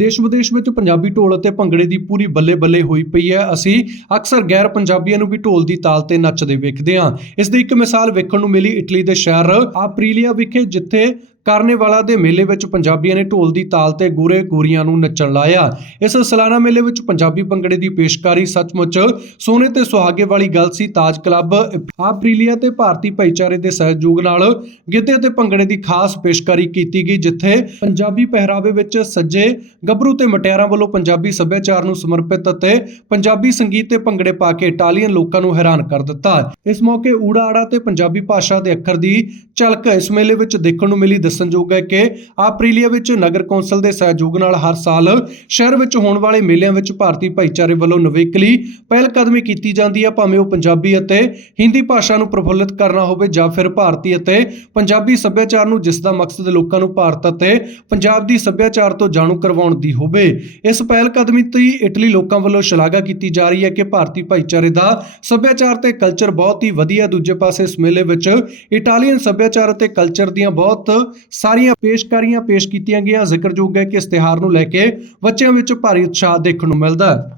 ਦੇਸ਼ ਵਿਦੇਸ਼ ਵਿੱਚ ਪੰਜਾਬੀ ਢੋਲ ਅਤੇ ਭੰਗੜੇ ਦੀ ਪੂਰੀ ਬੱਲੇ-ਬੱਲੇ ਹੋਈ ਪਈ ਹੈ। ਅਸੀਂ ਅਕਸਰ ਗੈਰ ਪੰਜਾਬੀਆਂ ਨੂੰ ਵੀ ਢੋਲ ਦੀ ਤਾਲ ਤੇ ਨੱਚਦੇ ਵੇਖਦੇ ਹਾਂ। ਇਸ ਦੀ ਇੱਕ ਮਿਸਾਲ ਵੇਖਣ ਨੂੰ ਮਿਲੀ ਇਟਲੀ ਦੇ ਸ਼ਹਿਰ ਆਪਰੀਲੀਆ ਵਿਖੇ, ਜਿੱਥੇ ਕਾਰਨੇਵਾਲਾ ਦੇ ਮੇਲੇ ਵਿੱਚ ਪੰਜਾਬੀਆਂ ਨੇ ਢੋਲ ਦੀ ਤਾਲ ਤੇ ਗੂਰੇ ਗੋਰੀਆਂ ਨੂੰ ਨੱਚਣ ਲਾਇਆ। ਇਸ ਸਾਲਾਨਾ ਮੇਲੇ ਵਿੱਚ ਪੰਜਾਬੀ ਭੰਗੜੇ ਦੀ ਪੇਸ਼ਕਾਰੀ ਸੱਚਮੁੱਚ ਸੋਨੇ ਤੇ ਸੁਹਾਗੇ ਵਾਲੀ ਗੱਲ ਸੀ। ਤਾਜ ਕਲੱਬ ਆਪਰੀਲੀਆ ਤੇ ਭਾਰਤੀ ਭਾਈਚਾਰੇ ਦੇ ਸਹਿਯੋਗ ਨਾਲ ਗਿੱਧੇ ਤੇ ਭੰਗੜੇ ਦੀ ਖਾਸ ਪੇਸ਼ਕਾਰੀ ਕੀਤੀ ਗਈ, ਜਿੱਥੇ ਪੰਜਾਬੀ ਪਹਿਰਾਵੇ ਵਿੱਚ ਸੱਜੇ ਗੱਭਰੂ ਤੇ ਮਟਿਆਰਾਂ ਵੱਲੋਂ ਪੰਜਾਬੀ ਸੱਭਿਆਚਾਰ ਨੂੰ ਸਮਰਪਿਤ ਅਤੇ ਪੰਜਾਬੀ ਸੰਗੀਤ ਤੇ ਭੰਗੜੇ ਪਾ ਕੇ ਇਟਾਲੀਅਨ ਲੋਕਾਂ ਨੂੰ ਹੈਰਾਨ ਕਰ ਦਿੱਤਾ। ਇਸ ਮੌਕੇ ਊੜਾ ਆੜਾ ਤੇ ਪੰਜਾਬੀ ਭਾਸ਼ਾ ਦੇ ਅੱਖਰ ਦੀ ਝਲਕ ਇਸ ਮੇਲੇ ਵਿੱਚ ਦੇਖਣ ਨੂੰ ਮਿਲੀ, ਦੱਸਣਯੋਗ ਹੈ ਕਿ ਆਪਰੀਲੀਆ ਵਿੱਚ ਨਗਰ ਕੌਂਸਲ ਦੇ ਸਹਿਯੋਗ ਨਾਲ ਹਰ ਸਾਲ ਸ਼ਹਿਰ ਵਿੱਚ ਹੋਣ ਵਾਲੇ ਮੇਲਿਆਂ ਵਿੱਚ ਭਾਰਤੀ ਭਾਈਚਾਰੇ ਵੱਲੋਂ ਨਵੇਕਲੀ ਪਹਿਲ ਕਦਮੀ ਕੀਤੀ ਜਾਂਦੀ ਹੈ। ਭਾਵੇਂ ਉਹ ਪੰਜਾਬੀ ਅਤੇ ਹਿੰਦੀ ਭਾਸ਼ਾ ਨੂੰ ਪ੍ਰਫੁੱਲਿਤ ਕਰਨਾ ਹੋਵੇ ਜਾਂ ਫਿਰ ਭਾਰਤੀ ਅਤੇ ਪੰਜਾਬੀ ਸੱਭਿਆਚਾਰ ਨੂੰ, ਜਿਸ ਦਾ ਮਕਸਦ ਲੋਕਾਂ ਨੂੰ ਭਾਰਤ ਅਤੇ ਪੰਜਾਬ ਦੀ ਸੱਭਿਆਚਾਰ ਤੋਂ ਜਾਣੂ ਕਰਵਾਉਣ ਦੀ ਹੋਵੇ। ਇਸ ਪਹਿਲ ਕਦਮੀ ਦੀ ਇਟਲੀ ਲੋਕਾਂ ਵੱਲੋਂ ਸ਼ਲਾਘਾ ਕੀਤੀ ਜਾ ਰਹੀ ਹੈ ਕਿ ਭਾਰਤੀ ਭਾਈਚਾਰੇ ਦਾ ਸੱਭਿਆਚਾਰ ਤੇ ਕਲਚਰ ਬਹੁਤ ਹੀ ਵਧੀਆ ਦੂਜੇ ਪਾਸੇ ਇਸ ਮੇਲੇ ਵਿੱਚ ਇਟਾਲੀਅਨ ਸੱਭਿਆਚਾਰ ਅਤੇ ਕਲਚਰ ਦੀਆਂ ਬਹੁਤ ਸਾਰੀਆਂ ਪੇਸ਼ਕਾਰੀਆਂ ਪੇਸ਼ ਕੀਤੀਆਂ ਗਈਆਂ। ਜ਼ਿਕਰਯੋਗ ਹੈ ਕਿ ਇਸ ਤਿਉਹਾਰ ਨੂੰ ਲੈ ਕੇ ਬੱਚਿਆਂ ਵਿੱਚ ਭਾਰੀ ਉਤਸ਼ਾਹ ਦੇਖਣ ਨੂੰ ਮਿਲਦਾ ਹੈ।